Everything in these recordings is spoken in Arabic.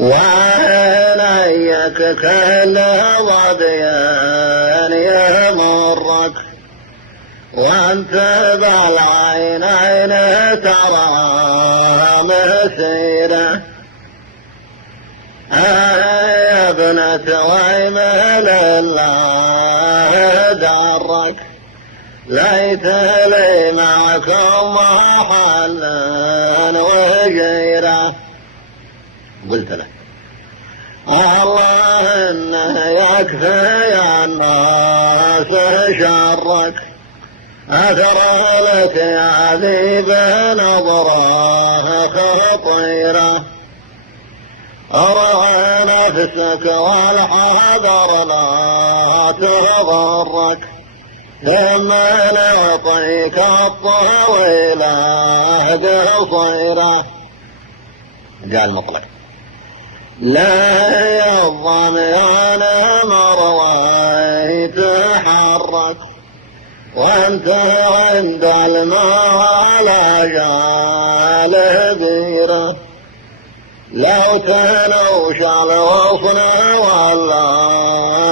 وعينيك كل ظبيان يمرك وانت بالعينين ترى مسيره. يا ابنة ويمن الله درك ليت لي معكم محلا وجيرا. قلت له الله انه يكفي الناس شرك اثر لك يا ذي بنظره خطيره. أرى نفسك والحذر لا تغرك ثم نعطيك الطويلة قصيرة. جاء المطلق لا الظمآن مروي تحرك وانت عند الماء لا جاله بيره. لو تنوش الغصن ولا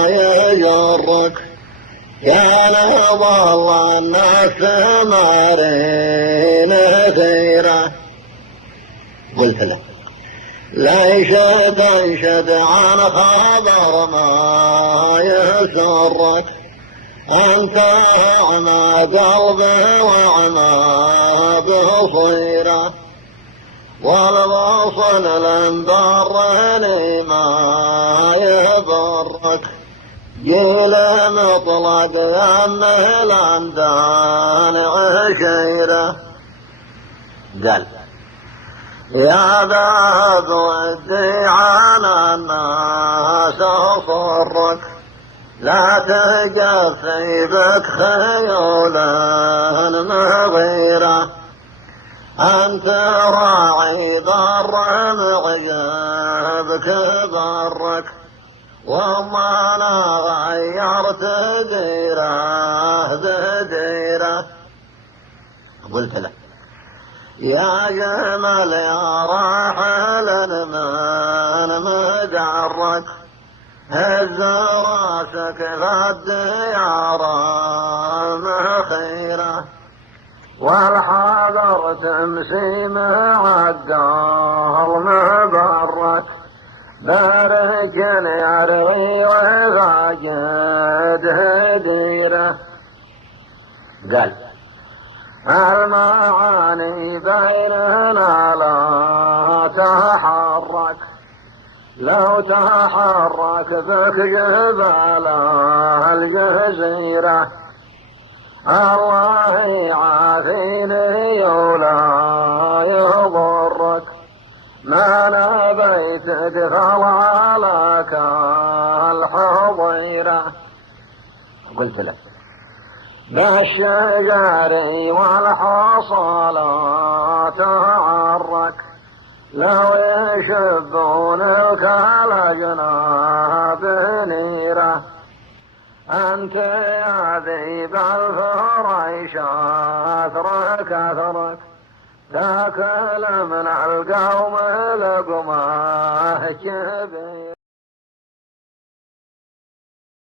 يجرك كان ضل الناس مارين ثيرة. قلت له ليش تنشد عن خبر ما يسرك أنت أعمى قلبي وأعمى بصيرة والبصن لن ضرني ما يضرك جيل مطلق يمه الأمدان عشيرة. قال يا ذهب ودي على الناس صرك لا تجفي بك خيولا مغيرة أنت راعي ضر معجبك ضرك وما لا غيرت ديره بديره. قلت له يا جمل يا راحل من مدرك هز راسك فالديار مخيره والحذر تمشي مع الدار مبرك بارك يروي وإذا جد هديره. قال المعاني بيننا لا تحرك لو تحرك بك جبال الجزيرة الله يعافيني ولا يضرك ما نبيت ادخل عليك الحضيرة. قلت له بالشجر والحصى لا تعرك لو يشبون الجناب نيرة أنت يا ذيب الفريش أثرك أثرك تاكل من القوم لقمه كبير.